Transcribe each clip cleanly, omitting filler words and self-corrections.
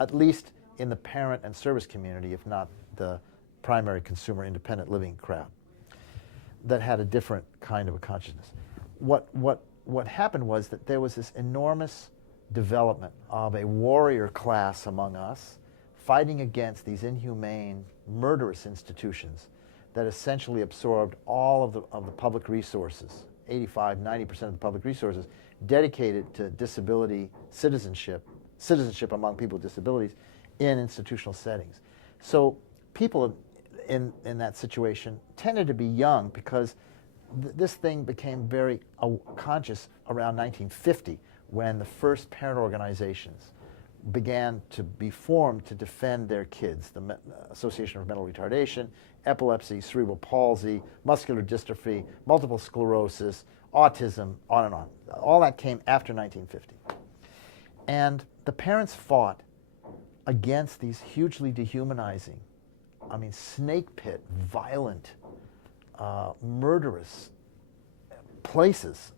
at least in the parent and service community, if not the primary consumer independent living crowd, that had a different kind of a consciousness. What happened was that there was this enormous development of a warrior class among us fighting against these inhumane, murderous institutions that essentially absorbed all of the public resources, 85–90% of the public resources dedicated to disability citizenship among people with disabilities in institutional settings. So people in that situation tended to be young because this thing became very conscious around 1950 when the first parent organizations began to be formed to defend their kids. The Association for Mental Retardation, epilepsy, cerebral palsy, muscular dystrophy, multiple sclerosis, autism, on and on. All that came after 1950. And the parents fought against these hugely dehumanizing, snake pit, violent, murderous places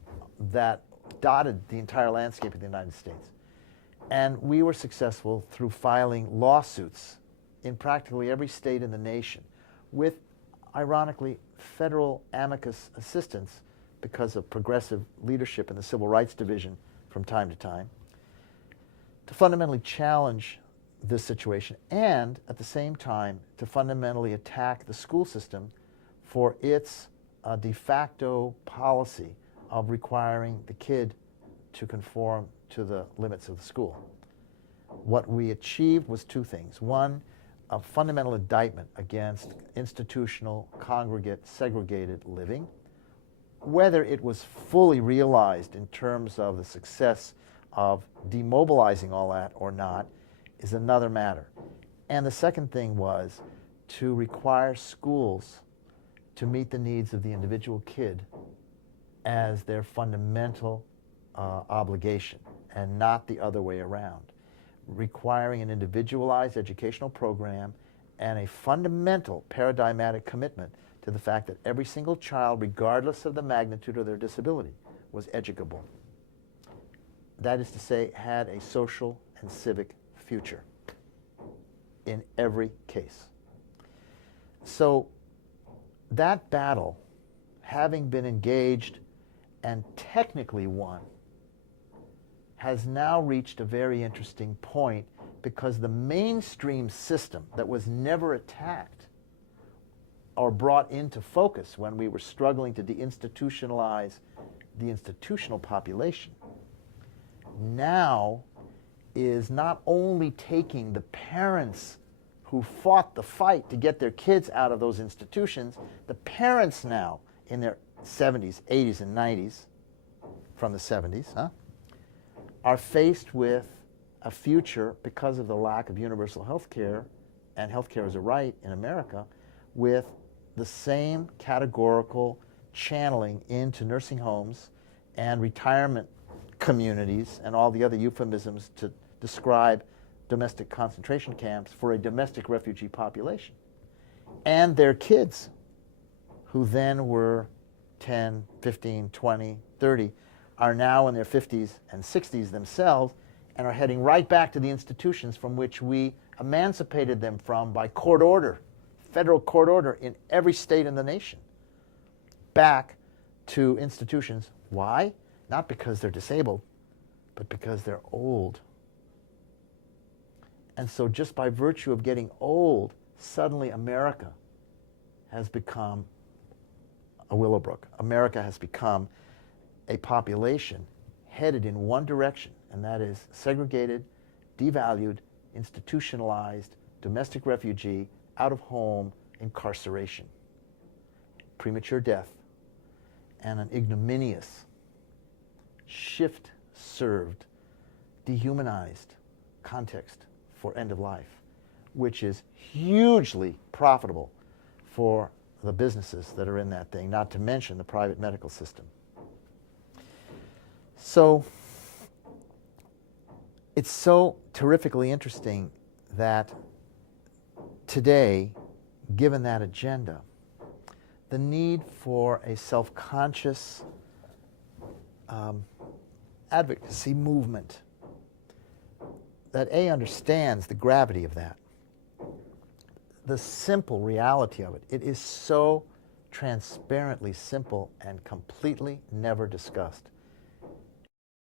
that dotted the entire landscape of the United States. And we were successful through filing lawsuits in practically every state in the nation with, ironically, federal amicus assistance because of progressive leadership in the Civil Rights Division from time to time, to fundamentally challenge this situation and, at the same time, to fundamentally attack the school system for its de facto policy of requiring the kid to conform to the limits of the school. What we achieved was two things. One, a fundamental indictment against institutional, congregate, segregated living. Whether it was fully realized in terms of the success of demobilizing all that or not is another matter. And the second thing was to require schools to meet the needs of the individual kid as their fundamental obligation and not the other way around, requiring an individualized educational program and a fundamental paradigmatic commitment to the fact that every single child, regardless of the magnitude of their disability, was educable. That is to say, had a social and civic future in every case. So that battle, having been engaged and technically won, has now reached a very interesting point because the mainstream system that was never attacked or brought into focus when we were struggling to deinstitutionalize the institutional population now is not only taking the parents who fought the fight to get their kids out of those institutions, the parents now in their 70s, 80s, and 90s, from the 70s, are faced with a future, because of the lack of universal health care and health care as a right in America, with the same categorical channeling into nursing homes and retirement communities and all the other euphemisms to describe domestic concentration camps for a domestic refugee population. And their kids, who then were 10, 15, 20, 30, are now in their 50s and 60s themselves and are heading right back to the institutions from which we emancipated them from by court order, federal court order in every state in the nation, back to institutions. Why? Not because they're disabled, but because they're old. And so just by virtue of getting old, suddenly America has become a Willowbrook. America has become a population headed in one direction, and that is segregated, devalued, institutionalized, domestic refugee, out-of-home incarceration, premature death, and an ignominious, shift-served, dehumanized context for end of life, which is hugely profitable for the businesses that are in that thing, not to mention the private medical system. So it's so terrifically interesting that today, given that agenda, the need for a self-conscious advocacy movement that A, understands the gravity of that, the simple reality of it. It is so transparently simple and completely never discussed.